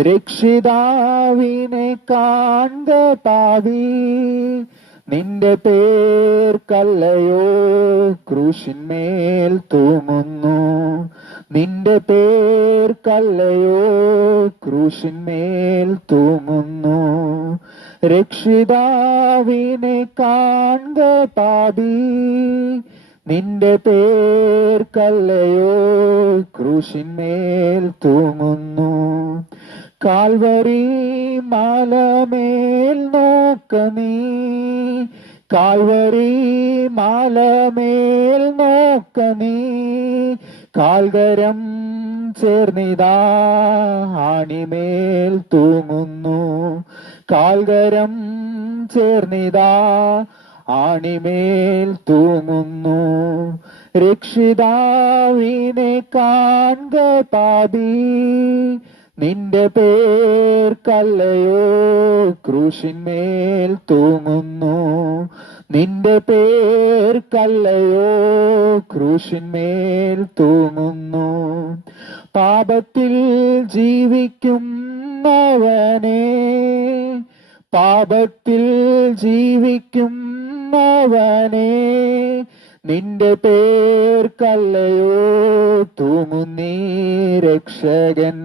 രക്ഷിതാവിനെ കാൺക പാവി നിന്റെ കല്ലയോ ക്രൂശിന്മേൽ തൂങ്ങുന്നു. നിന്റെ പേർ കല്ലയോ ക്രൂശിന്മേൽ തൂങ്ങുന്നു. രക്ഷിതാവിനെ കാൺക പാപി നിന്റെ പേർക്കല്ലയോ ക്രൂശിന്മേൽ തൂങ്ങുന്നു. കാൽവരി മാലമേൽ നോക്ക നീ. കാൽവരി മാലമേൽ നോക്ക നീ. കാൽകരം ചേർന്നിതാ ആണിമേൽ തൂങ്ങുന്നു. കാൽകരം ചേർന്നിതാ ആണിമേൽ തൂങ്ങുന്നു. രക്ഷിതാവിനെ കാൺക നിന്റെ കല്ലയോ ക്രൂശിന്മേൽ തൂങ്ങുന്നു. നിന്റെ പേർ കല്ലയോ ക്രൂശിന്മേൽ തൂങ്ങുന്നു. പാപത്തിൽ ജീവിക്കുന്നവനെ പാപത്തിൽ ജീവിക്കുന്നവനെ നിന്റെ പേർ കല്ലയോ തൂങ്ങുന്നീ രക്ഷകൻ.